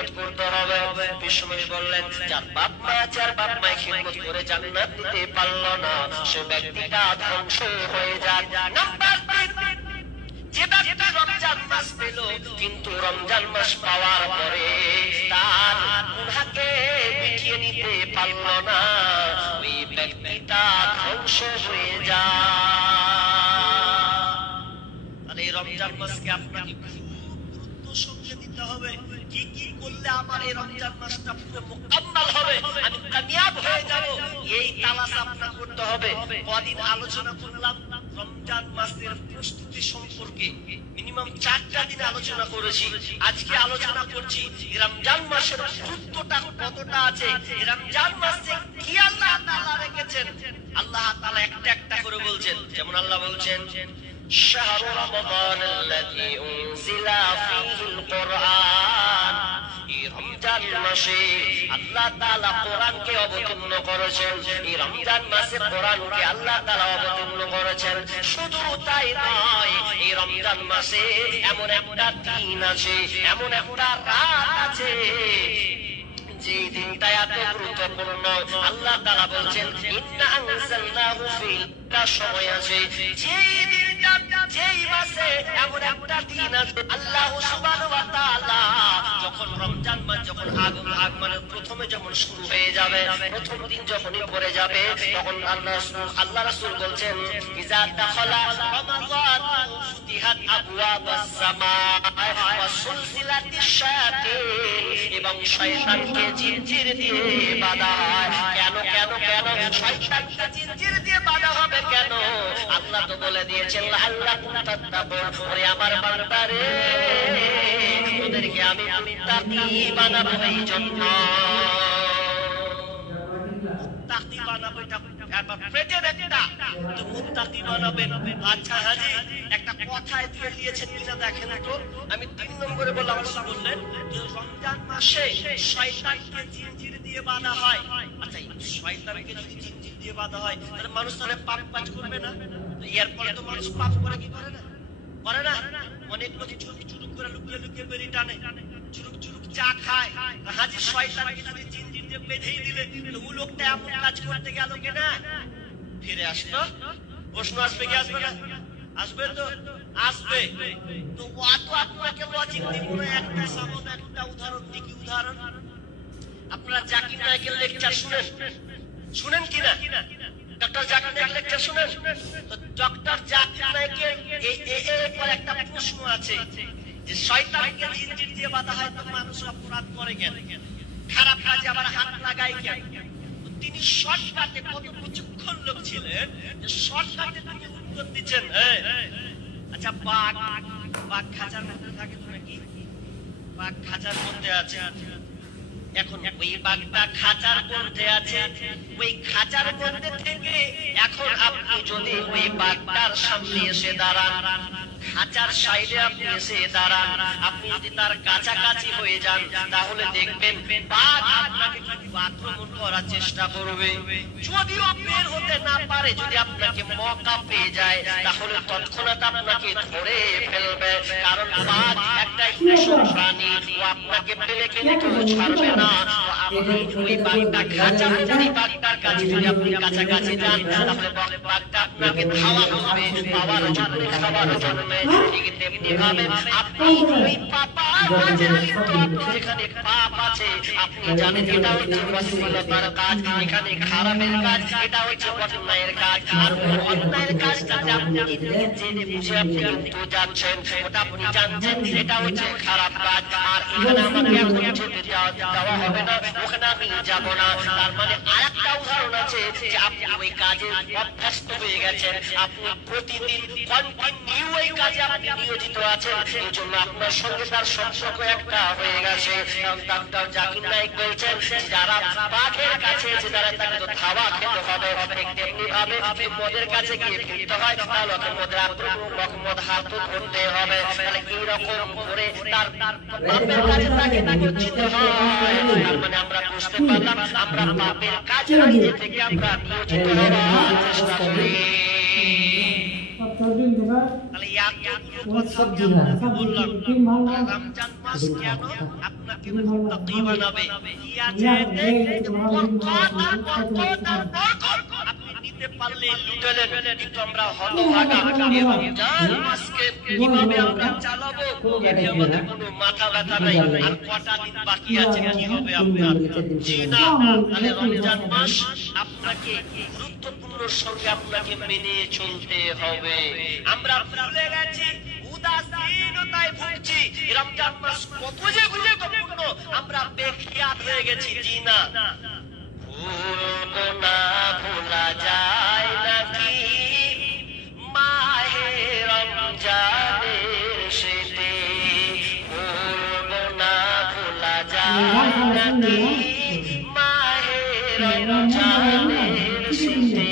খিদমত করতে হবে। বিশ্বনবী বললেন, যার বাপ মা আছে আর বাপ মায়ের খিদমত করে জান্নাত দিতে পারলো না, সে ব্যক্তিটা ধ্বংস হয়ে যায়। নাম্বার 3, যে ব্যক্তি রমজান মাস পেল কিন্তু রমজান মাস পাওয়ার পরে তার গুনাহকে মিটিয়ে নিতে পারল না, ওই ব্যক্তিটা ধ্বংস হয়ে যায়। তাহলে এই রমজান মাসকে আপনাকে খুব গুরুত্ব সঙ্গে দিতে হবে। কি কি করলে আমার এই রমজান মাসটা পুরো মুকাম্মাল হবে, আমি কামিয়াব হয়ে যাব, এই তালাশ আপনার করতে হবে। কদিন আলোচনা করলাম রমজান মাসের প্রস্তুতি সম্পর্কে, মিনিমাম 4টা দিন আলোচনা করেছি। আজকে আলোচনা করছি রমজান মাসের গুরুত্বটা কতটা আছে, রমজান মাসে কি আল্লাহ তাআলা রেখেছেন। আল্লাহ তাআলা একটা একটা করে বলছেন। যেমন আল্লাহ বলছেন, শাহরু রমাদানাল্লাযী উনজিলা ফীহিল কুরআন, এই রমজান মাসে আল্লাহ তাআলা কোরআনকে অবতীর্ণ করেছেন। এই রমজান মাসে কোরআনকে আল্লাহ তাআলা অবতীর্ণ করেছেন। শুধু তাই নয়, এই রমজান মাসে এমন একটা দিন আছে, এমন একটা রাত আছে যে দিনটা এত গুরুত্বপূর্ণ। আল্লাহ তাআলা বলছেন, ইন্না আনজালনাহু ফি, সময় আছে যেই দিনটা, যেই মাসে এমন একটা দিন আছে আল্লাহ সুবহানাহু ওয়া তাআলা যখন রমজান মাস যখন আগমনে প্রথমে যখন শুরু হয়ে যাবে, প্রথম দিন যখনই পড়ে যাবে, তখন আল্লাহ রাসূল বলছেন, ইজা দাখালা রমাদান ফুতিহাত আবওয়াবাস সামা ওয়া সুলসিলাতিশ শায়াতিন, এবং শয়তানকে জিনজির দিয়ে বাঁধা হয়। কেন কেন কেন শয়তানকে জিনজির দিয়ে বাঁধা হবে কেন? আল্লাহ তো বলে দিয়েছেন, লাআল্লাকুম তাত্তাকুন, ওরে আমার বান্দারে ওদেরকে আমি মুত্তাকি বানাবো। এই জন্য মুত্তাকি বানাবো, এটা পেটের একটা তো মুত্তাকি বানাবেন। আচ্ছা হাজি, একটা কথায় দিয়ে দিয়েছেন কিনা দেখেন তো। আমি 3 নম্বরে বললাম, আল্লাহ বললেন যে রমজান মাসে শয়তানকে জিনজির দিয়ে বাঁধা হয়। আচ্ছা, শয়তানকে যদি জিনজির দিয়ে বাঁধা হয় তাহলে মানুষ তাহলে পাপ কাজ করবে না? এরপরে তো মানুষ পাপ করে কি করে না? করে না? অনেক লোক চুরুক চুরুক করে লুকিয়ে লুকিয়ে বেরি টানে, চুরুক চুরুক চা খায়। হাজি শয়তানকে যদি জিনজির দিয়ে বেঁধেই দিলে ও লোকটা এমন কাজ করতে গেল কিনা ফিরে আসতো? প্রশ্ন আসবে কি আসবে না? আসবে তো আসবে। তো অত আপনাকে লজিক দিব না, একটা সামনে একটা উদাহরণ দিই। কি উদাহরণ? আপনারা জাকির নায়েকের লেকচার শুনেন, শুনেন কিনা? ডক্টর জাকির নায়েক লেকচার শুনেন তো? ডক্টর জাকির নায়েকের এরপর একটা প্রশ্ন আছে যে শয়তানকে জিনজির দিয়ে বাঁধা হয় তো মানুষ অপরাধ করে কেন, খারাপ কাজে আবার হাত লাগায় কেন? তিনি শর্টকাটে, কত বিচক্ষণ লোক ছিলেন যে শর্টকাটে তিনি উত্তর দিচ্ছেন। আচ্ছা, বাঘ খাঁচার মধ্যে থাকে তো নাকি? বাঘ খাঁচার মধ্যে আছে। এখন ওই বাঘটা খাঁচার মধ্যে আছে, ওই খাঁচার মধ্যে থেকে এখন আপনি যদি ওই বাঘটার সামনে এসে দাঁড়ান, খাঁচার সাইডে আপনি এসে দাঁড়ান, আপনি যদি তার কাছাকাছি হয়ে যান তাহলে দেখবেন বাঘ আপনাকে আক্রমণ করার চেষ্টা করবে। যদিও বের হতে না পারে, যদি আপনাকে মৌকা পেয়ে যায় তাহলে তৎক্ষণাৎ আপনাকে ধরে ফেলবে। কারণ বাঘ একটা হিংস্র প্রাণী, ও আপনাকে ফেলে খেলে কেউ ছাড়বে না। আপনি ওই বাঘটা খাঁচার যদি বাঘটার কাছে যদি আপনি কাছাকাছি যান তাহলে বাঘটা আপনাকে ধাওয়া করবে, পাওয়ার জন্য, খাবার জন্য। ঠিক তেমনি ভাবে আপনি ওই পাপার কাজে লিপ্ত, আপনি যেখানে পাপ আছে আপনি জানেন এটা হচ্ছে অশ্লীলতার কাজ, এখানে খারাপের কাজ, এটা হচ্ছে অন্যায়ের কাজ। আর অন্যায়ের কাজটাতে আপনি জেনে বুঝে আপনি কিন্তু যাচ্ছেন, ওটা আপনি জানছেন এটা হচ্ছে খারাপ কাজ। আর এখানে আমাকে এখন যেতে দেওয়া হবে না, ওখানে আমি যাব না। তার মানে আরেকটা উদাহরণ আছে যে আপনি ওই কাজে অভ্যস্ত হয়ে গেছেন, আপনি প্রতিদিন কন্টিনিউ ওই কাজে আপনি নিয়োজিত আছেন, এই জন্য আপনার সঙ্গে তার সম্পর্ক একটা হয়ে গেছে। ডক্টর জাকির নায়েক বলছেন, যারা বাঘের কাছে এসে দাঁড়ায় তাকে তো ধাওয়া খেতে হবে। ঠিক তেমনি ভাবে মদের কাছে গিয়ে ফিরতে হয়, তাহলে ওকে মদের আক্রমণ, মদ হাত ধরতে হবে। তাহলে এইরকম করে তার পাপের কাছে তাকে নিয়োজিত হয়। তার মানে আমরা বুঝতে পারলাম আমরা পাপের কাজে নিজে থেকে আমরা নিয়োজিত হওয়ার চেষ্টা করি। তাহলে কথা বললাম রমজান মাস কেন আপনাকে মুত্তাকি বানাবে কি আছে এতে আপনি নিতে পারলে লুটেলেন কিন্তু আমরা হতভাগা এই রমজান মাসকে কিভাবে আমরা চালাবো এতে আমাদের কোনো মাথা ব্যথা নাই আর কটা দিন বাকি আছে কি হবে আপনার জি না তাহলে রমজান মাস আপনাকে গুরুত্বপূর্ণ সঙ্গে আপনাকে মেনে চলতে হবে আমরা ভুলে গেছি উদাসীনতায় ভুগছি রমজান মাস কত যে গুরুত্বপূর্ণ আমরা বেখেয়াল হয়ে গেছি জি না ভুলবো না ভোলা যায় নাকি মাহে রমজানের শেষে ভুলবো না ভোলা যায় নাকি মাহে রমজানের শেষে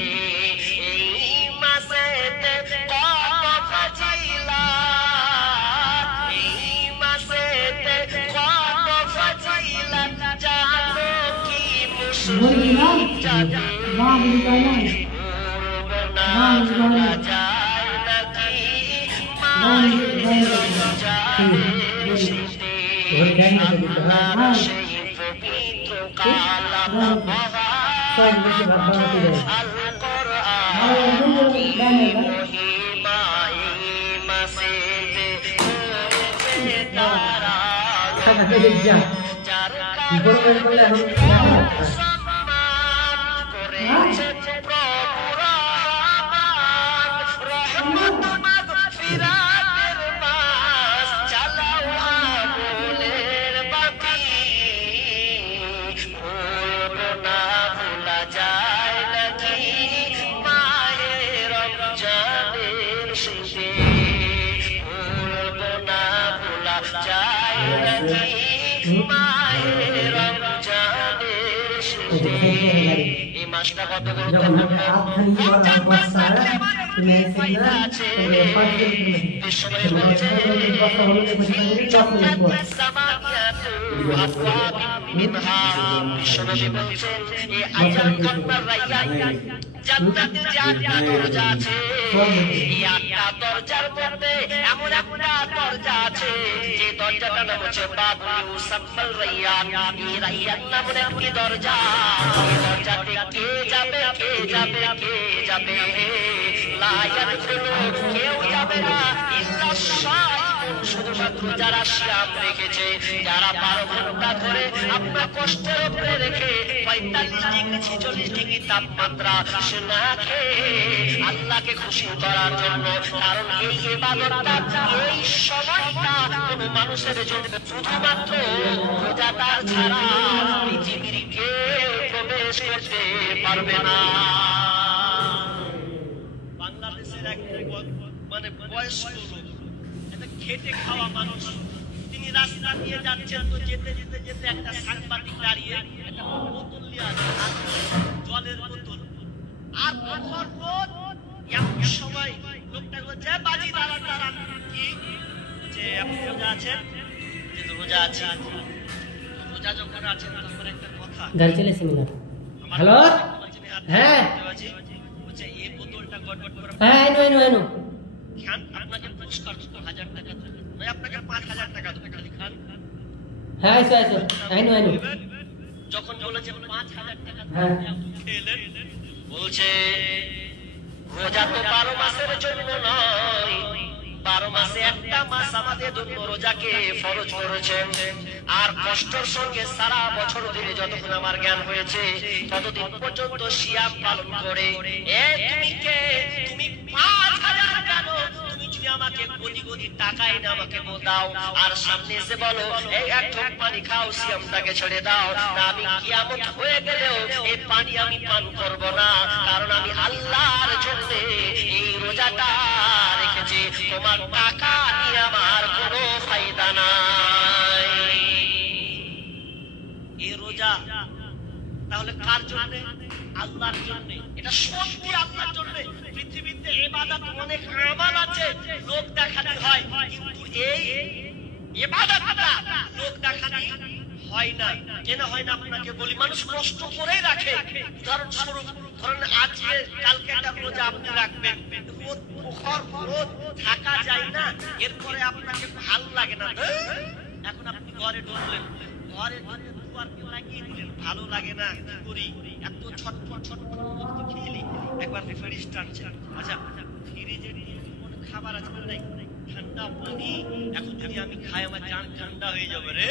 জান্নাতে যে আটটা দরজা আছে এই আটটা দরজার মধ্যে এমন একটা দরজা আছে যে দরজাটার নাম হচ্ছে বাবুল মুসাম্মাল রায়্যান এই রায়্যান নামের একটি দরজা এই দরজাতে কে যাবে কে যাবে কে যাবে লা ইয়াদখুলু কেউ যাবে না ইল্লা শাইখুন শুধুমাত্র যারা সিয়াম রেখেছে যারা 12 ঘন্টা ধরে আপনার কষ্টের উপরে রেখে 45 ডিগ্রি 46 ডিগ্রি তাপমাত্রা সে না খেয়ে আল্লাহকে খুশি করার জন্য কারণ এই ইবাদতটা এই সময়টা কোনো মানুষের জন্য শুধুমাত্র রোজাদার ছাড়া পৃথিবীর কেউ প্রবেশ করতে পারবে না বাংলাদেশের এক মানে বয়স্ক লোক একটা খেটে খাওয়া মানুষ তিনি রাস্তা দিয়ে যাচ্ছেন তো যেতে যেতে যেতে একটা সাংবাদিক দাঁড়িয়ে একটা বোতল নিয়ে আসে জলের বোতল আর এমন সময় লোকটা বলছে বাজি দাঁড়ান দাঁড়ান কি যে আপনি রোজা আছেন যে রোজা আছে রোজা যখন আছেন তখন একটা কথা গাড়ি চলে সেমিনার হ্যালো হ্যাঁ বলছে এই বোতলটা গড়গড় করে হ্যাঁ এনো খান আপনাকে পুরস্কার 1000 টাকা ভাই আপনাকে 5000 টাকা দেব খালি খান হ্যাঁ আইসো এনো যখন বলেছে 5000 টাকা হ্যাঁ খেলেন বলছে রোজা তো 12 মাসের জন্য নয় 12 মাসে একটা মাস আমাদের জন্য রোজাকে ফরজ করেছেন আর কষ্টের সঙ্গে সারা বছর ধরে যতক্ষণ আমার জ্ঞান হয়েছে ততদিন পর্যন্ত সিয়াম পালন করে তুমি কে তুমি 5000 জানো তুমি যদি আমাকে গদি গদি টাকা এনে আমাকে দাও আর সামনে এসে বলো এই এক ঢোক পানি খাও সিয়ামটাকে ছেড়ে দাও না আমি কিয়ামত হয়ে গেলেও এই পানি আমি পান করব না কারণ আমি আল্লাহর জন্য এই রোজাটা রেখেছি তোমার টাকা নিয়ে আমার কোনো ফায়দা নাই এই রোজা তাহলে কার জন্য আল্লাহর জন্য এটা সত্যি আল্লাহর জন্য পৃথিবীতে ইবাদত অনেক আমল আছে লোক দেখানো হয় কিন্তু এই ইবাদতটা লোক দেখানো হয় না। কেন হয় না আপনাকে বলি, মানুষ কষ্ট করেই রাখে। উদাহরণস্বরূপ ধরেন আজকে কালকে একটা রোজা আপনি রাখবেন, রোদ প্রখর রোদ থাকা যায় না, এরপরে আপনাকে ভালো লাগে না। এখন আপনি ঘরে ঢুকলেন, ঘরে দুয়ার লাগিয়ে দিলেন, ভালো লাগে না, কি করি, এত ছটফট ছটফট খেলি, একবার ফ্রিজ টানছেন। আচ্ছা ফ্রিজে কোনো খাবার আছে না নাই, ঠান্ডা পানি, এখন যদি আমি খাই আমার জান ঠান্ডা হয়ে যাবে রে।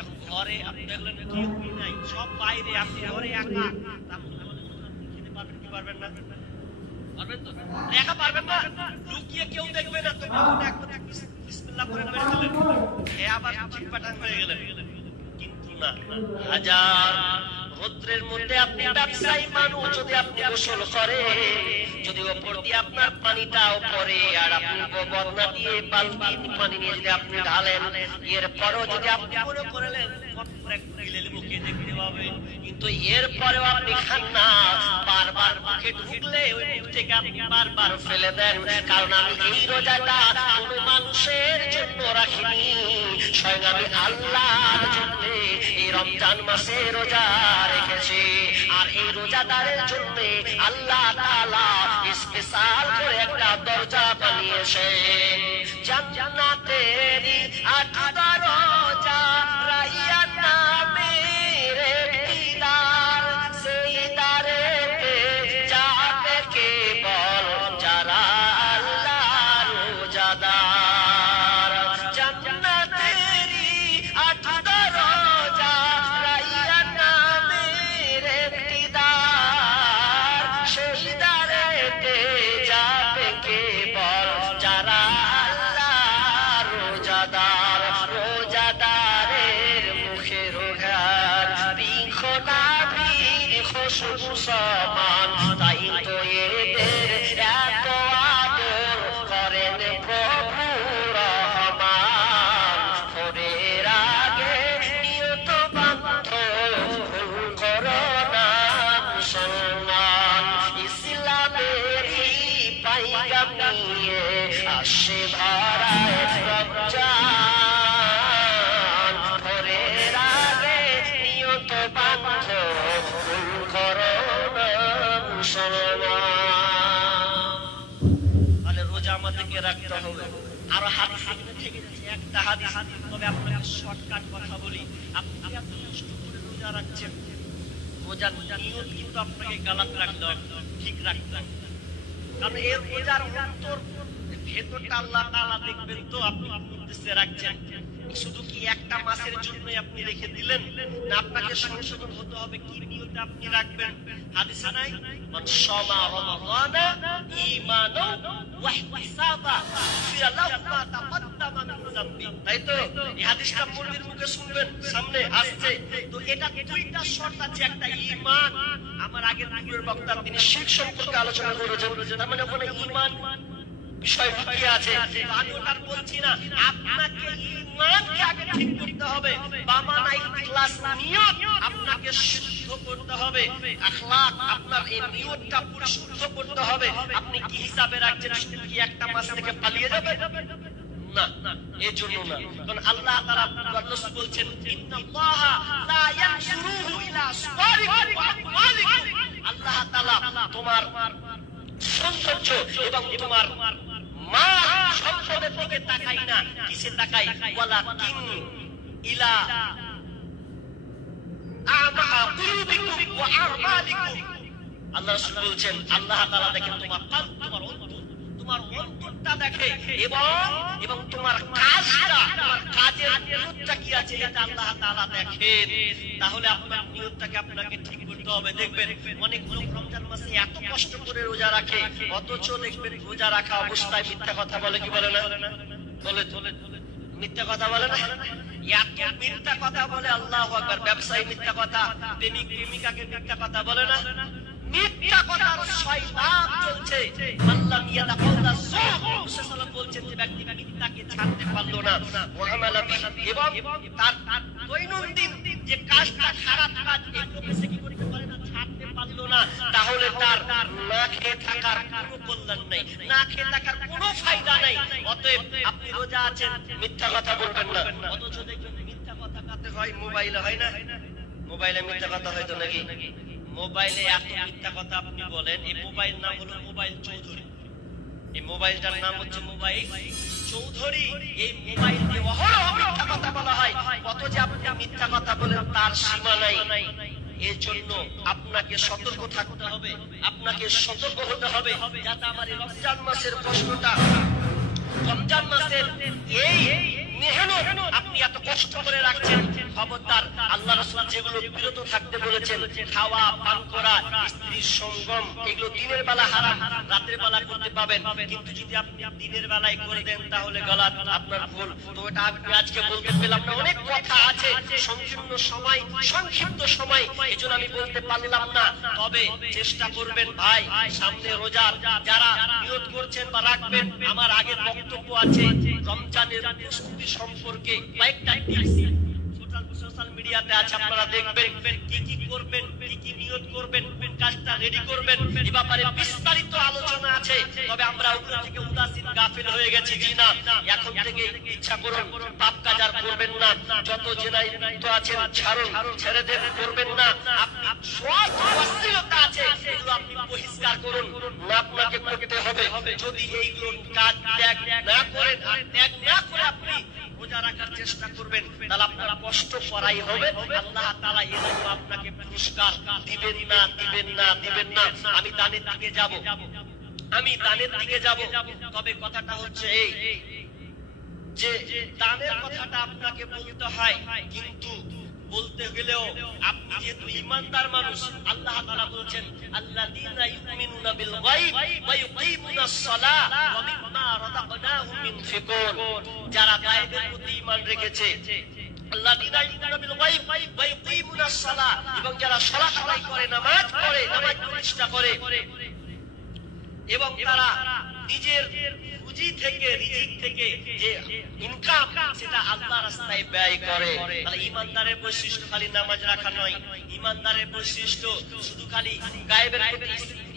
এখন ঘরে আপনি দেখলেন কেউ নাই, সব বাইরে, আপনি ঘরে একা, খেতে পারবেন কি পারবেন না? পারবেন তো? একা পারবেন না, লুকিয়ে কেউ দেখবে না, তবে একবার বিসমিল্লাহ করে মেরে দিলেন, খেয়ে আবার চিটপাটাং হয়ে গেলেন। কিন্তু না, হাজার রৌদ্রের মধ্যে আপনি ব্যবসায়ী মানুষ, যদি আপনি গোসল করে, যদি ওপর দিয়ে আপনার পানিটাও পরে, আর আপনি বদনা দিয়ে বালতি পানি নিয়ে যদি আপনি ঢালেন, এরপরেও যদি আপনি মনে করলেন মুখে দেখতে পাবে, কিন্তু এরপরেও আপনি খান না, বারবার মুখে ঢুকলে ওই মুখ থেকে আপনি বারবার ফেলে দেন। কারণ আমি এই রোজাটা কোন মানুষের জন্য রাখিনি, স্বয়ং আমি আল্লাহর জন্য এই রমজান মাসে রোজা রেখেছি। আর এই রোজাদারের জন্য আল্লাহ তাআলা স্পেশাল করে একটা দরজা বানিয়েছেন, জান্নাতেরই 8 দরজা, রাইয়ান নামের একটি দ্বার, সেই দ্বারেতে যাবে কেবল যারা আল্লাহর রোজাদার। জান্নাতেরই 8 দরজা, রাইয়ান নামের একটি দ্বার, সেই দ্বারেতে যাবে কেবল যারা আল্লাহর রোজাদার। রোজাদারের মুখে রোগার বৃক্ষ নাভির খুশবু সমান, তাই তো এদের এত আদর করেন প্রভু রহমান। ভোরের আগে নিয়ত বান্ধ, ভুল করো না মুসলমান, ইসলামেরই পাইগাম নিয়ে আসে ধরায় রমজান। ভোরের আগে নিয়ত বান্ধ, ভুল করো না মুসলমান। তাহলে রোজা আমাদেরকে রাখতে হবে। আরো হাদিস থেকে যাচ্ছে, একটা হাদিস, তবে আপনাকে শর্টকাট কথা বলি। আপনি এত কষ্ট করে রোজা রাখছেন, রোজার নিয়ত কিন্তু আপনাকে গালাত রাখতে হবে, ঠিক রাখতে হবে। কারণ এর রোজার অন্তর ভেতরটা আল্লাহ তাআলা দেখবেন তো আপনি উদ্দেশ্যে রাখছেন। শুধু কি একটা মাসের জন্য আপনি রেখে দিলেন, না আপনাকে সংশোধন হতে হবে কি নিয়তে আপনি রাখবেন। হাদিসে নাই, মান শামা রমাদানা ঈমানান ওয়া ইহতিসাবা গুফিরা লাহু মা তাকাদ্দামা মিন যামবি। তাই তো এই হাদিসটা মুরবির মুখে শুনবেন, সামনে আসছে। তো এটা দুইটা শর্ত আছে, একটা ঈমান। আমার আগের পূর্বের বক্তা তিনি শিরক সম্পর্কে আলোচনা করেছেন, তার মানে ওখানে ঈমান বিষয় লুকিয়ে আছে। আমি ওটার বলছি না, আপনাকে ঈমানকে আগে ঠিক করতে হবে, বামানা ইখলাস নিয়ত আপনাকে শুদ্ধ করতে হবে, আখলাক আপনার এই নিয়তটা পরিশুদ্ধ করতে হবে। আপনি কি হিসাবে রাখছেন, শুধু কি একটা মাস থেকে পালিয়ে যাবে না, এই জন্য না। কারণ আল্লাহ তাআলা রাসূল বলছেন, ইন্নাল্লাহা লা ইয়ানজুরু ইলা সুওয়ারিকুম ওয়া আমওয়ালিকুম। আল্লাহ তাআলা তোমার সৌন্দর্য এবং তোমার মা সম্পদের দিকে তাকাই না, কিসে তাকাই, ওয়ালাকিন ইলা আমাকুলুবিকুম ওয়া আমালিকুম। আল্লাহ রাসূল বলছেন, আল্লাহ তাআলা দেখেন তোমার কলব, তোমার অন্তরটা দেখে, এবং তোমার কাজটা, তোমার কাজের নিয়তটা কি আছে এটা আল্লাহ তাআলা দেখেন। তাহলে আপনার নিয়তটাকে আপনাকে ঠিক করতে হবে। দেখবেন অনেক লোক রমজান মাসে এত কষ্ট করে রোজা রাখে, অথচ দেখবেন রোজা রাখা অবস্থায় মিথ্যা কথা বলে, কি বলে না? বলে মিথ্যা কথা বলে না? এত মিথ্যা কথা বলে, আল্লাহু আকবার। ব্যবসায়ী মিথ্যা কথা, প্রেমিক প্রেমিকাকে মিথ্যা কথা বলে না? মিথ্যা কথার শয়তান চলছে। আল্লাহ মিয়াদা কওলা সুব রাসূলুল্লাহ বলছেন যে ব্যক্তি মিথ্যাকে ছাড়তে পারলো না, এবং তার দৈনন্দিন যে কাজটা খারাপ কাজ, এগুলো সে কি করতে পারে না, ছাড়তে পারলো না, তাহলে তার না খেয়ে থাকার কোনো কল্যাণ নেই, না খেয়ে থাকার কোনো ফায়দা নেই। অতএব আপনি রোজা আছেন, মিথ্যা কথা বলবেন না। অথচ দেখবেন মিথ্যা কথা কাদের হয় মোবাইলে হয় না? মোবাইলে মিথ্যা কথা হয়তো নাকি? মোবাইলে এত মিথ্যা কথা আপনি বলেন। এই মোবাইল নাম হলো মোবাইল চৌধুরী। এই মোবাইলটার নাম হচ্ছে মোবাইল চৌধুরী। এই মোবাইল দিয়ে অহরহ মিথ্যা কথা বলা হয়। কত যে আপনি মিথ্যা কথা বলেন তার সীমা নাই। এর জন্য আপনাকে সতর্ক থাকতে হবে, আপনাকে সতর্ক হতে হবে, যাতে আমার এই রমজান মাসের প্রশ্নটা, রমজান মাসের এই মেহনত আপনি এত কষ্ট করে রাখছেন, খবরদার আল্লাহ রাসূল যেগুলো বিরত থাকতে বলেছেন, খাওয়া পান করা, স্ত্রীর সঙ্গম, এগুলো দিনের বেলা হারাম, রাতের বেলা করতে পাবেন। কিন্তু যদি আপনি দিনের বেলায় করে দেন তাহলে গলাত আপনার ভুল। তো এটা আমি আজকে বলতে পেলাম না, অনেক কথা আছে, সংকীর্ণ সময়, সংক্ষিপ্ত সময়, এজন্য আমি বলতে পারলাম না। তবে চেষ্টা করবেন ভাই, সামনে রোজার যারা নিয়ত করছেন বা রাখবেন, আমার আগের বক্তব্য আছে রমজানের প্রস্তুতি সম্পর্কে কয়েকটা টিপস সোশ্যাল মিডিয়াতে আছে, আপনারা দেখবেন কি কি করবেন, কি কি নিয়ত করবেন, কোন কাজটা রেডি করবেন, এই ব্যাপারে বিস্তারিত আলোচনা আছে। তবে আমরা ওগুলো থেকে উদাসীন গাফিল হয়ে গেছি। জি না, এখন থেকে ইচ্ছা করুন পাপ কাজ আর করবেন না। যত জেনাই তো আছেন ছাড়ুন, ছেড়ে দেন, করবেন না। আপনি সব অশ্লীলতা আছে এগুলো আপনি বহিষ্কার করুন, না আপনাকে করতে হবে। যদি এইগুলো কাজ ত্যাগ না করেন, আর ত্যাগ না করে আপনি রোজা রাখার চেষ্টা করবেন, তাহলে আপনার কষ্ট করাই হবে। আল্লাহ তাআলা এর জন্য আপনাকে পুরস্কার দিবেন না, দিবেন না, দিবেন না। আমি দানের দিকে যাব, আমি দানের দিকে যাব। তবে কথাটা হচ্ছে এই যে দানের কথাটা আপনাকে বলতে হয়, কিন্তু বলতে গেলেও আপনি যেহেতু ঈমানদার মানুষ, আল্লাহ তাআলা বলেছেন আল্লাযীনা ইউমিনুনা বিল গায়ব ওয়া ইউকিমুনাস সালাহ ওয়া মিম্মা রাযাকনাহুম ইউনফিকুন। যারা গায়বের প্রতি ঈমান রেখেছে, আল্লাযীনা ইউমিনুনা বিল গায়ব ওয়া ইউকিমুনাস সালাহ, এবং যারা সালাত আদায় করে, নামাজ পড়ে, নামাজ প্রতিষ্ঠা করে, এবং তারা নিজের রুজি থেকে, রিজিক থেকে যে ইনকাম সেটা আল্লাহর রাস্তায় ব্যয় করে। তাহলে ঈমানদারের বৈশিষ্ট্য খালি নামাজ রাখা নয়, ঈমানদারের বৈশিষ্ট্য শুধু খালি গায়েবের প্রতি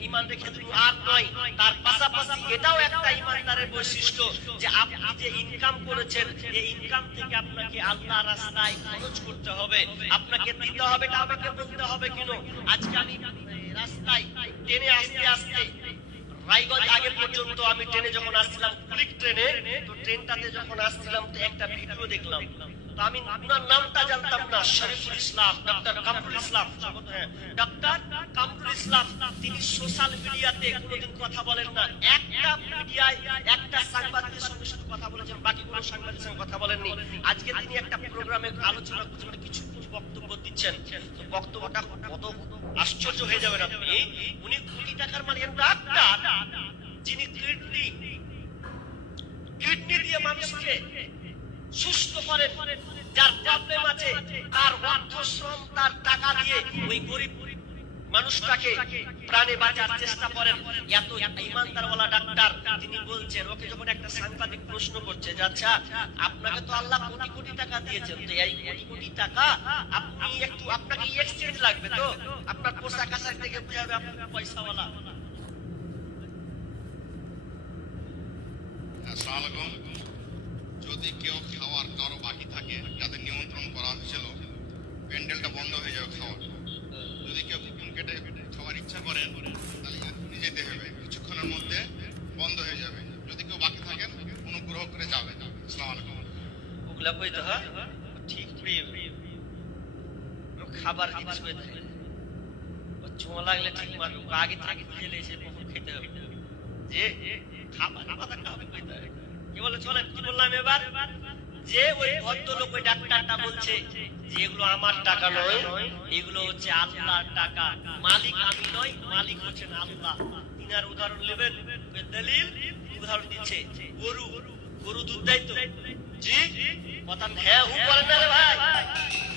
ঈমান রেখে শুধু আর নয়, তার পাশাপাশি এটাও একটা ঈমানদারের বৈশিষ্ট্য যে আপনি যে ইনকাম করেছেন, এই ইনকাম থেকে আপনাকে আল্লাহর রাস্তায় খরচ করতে হবে, আপনাকে দিতে হবে। এটা আমাকে বলতে হবে কেন? আজকে আমি রাস্তায় ট্রেনে আসতে আসতে রায়গঞ্জ আগে পর্যন্ত আমি ট্রেনে যখন আসছিলাম, কুলিক ট্রেনে, তো ট্রেনটাতে যখন আসছিলাম তো একটা ভিডিও দেখলাম। তো আমি আপনার নামটা জানতাম না, শরীফুল ইসলাম, ডক্টর কামরুল ইসলাম, ডক্টর কামরুল ইসলাম। তিনি সোশ্যাল মিডিয়াতে কোনোদিন কথা বলেন না, একটা মিডিয়ায় একটা সাংবাদিকের সঙ্গে শুধু কথা বলেছেন, বাকি কোনো সাংবাদিকের সঙ্গে কথা বলেননি। আজকে তিনি একটা প্রোগ্রামে আলোচনা করছেন, কিছু বক্তব্য দিচ্ছেন। তো বক্তব্যটা কত আশ্চর্য হয়ে যাবেন আপনি। উনি কোটি টাকার মালিক ডাক্তার, যিনি কিডনি দিয়ে মানুষকে সুস্থ করেন, যার প্রবলেম আছে, তার অর্থ শ্রম, তার টাকা দিয়ে ওই গরিব মানুষটাকে প্রাণে বাঁচার চেষ্টা করেন। এত ঈমানদারওয়ালা ডাক্তার, তিনি বলছেন, ওকে যখন একটা সাংবাদিক প্রশ্ন করছে যে আচ্ছা আপনাকে তো আল্লাহ কোটি কোটি টাকা দিয়েছেন, তো এই কোটি কোটি টাকা আপনি একটু, আপনাকে এক্সচেঞ্জ লাগবে তো, আপনার পোশাক আশাক থেকে বোঝা যাবে আপনি পয়সাওয়ালা। আসসালামু আলাইকুম। যদি কেউ খাওয়ার কারো বাকি থাকে, যাদের নিমন্ত্রণ করা হয়েছিল, প্যান্ডেলটা বন্ধ হয়ে যাবে খাওয়ার। যদি কেউ কুপন কেটে খাওয়ার ইচ্ছা করেন, তাহলে এখনই যেতে হবে, কিছুক্ষণের মধ্যে বন্ধ হয়ে যাবে। যদি কেউ বাকি থাকেন, অনুগ্রহ করে যাবেন। আসসালামু আলাইকুম। ওগুলা কইতে হয় ঠিক প্রিয় খাবার জিনিস হয়ে থাকে, ছোঁয়া লাগলে ঠিক মারবে, আগে থেকে খেলে এসে কখন খেতে হবে, যে খাবার কথা খাবে কইতে হয়। কি বলে চলেন, কি বললাম এবার, যে ওই ভদ্রলোক ওই ডাক্তারটা বলছে যে এগুলো আমার টাকা নয়, এগুলো হচ্ছে আল্লাহর টাকা, মালিক আমি নই, মালিক হচ্ছেন আল্লাহ। তিনার উদাহরণ নেবেন, দলিল উদাহরণ দিচ্ছে, গরু, গরু দুধ দেয় তো, জি কথা হ্যাঁ হু করেন না রে ভাই,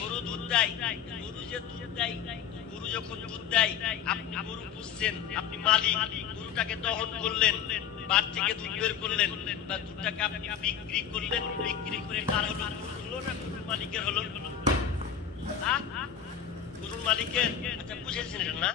গরু দুধ দেয়, গরু যে দুধ দেয়, গরু যখন দুধ দেয়, আপনি গরু পুষছেন, আপনি মালিক, গরুটাকে দহন করলেন, বাদ থেকে দুধ বের করলেন, বা দুধটাকে আপনি বিক্রি করলেন, বিক্রি করে কার হলো, হলো না গরুর মালিকের হলো, গরুর মালিকের। আচ্ছা বুঝেছেন এটা না?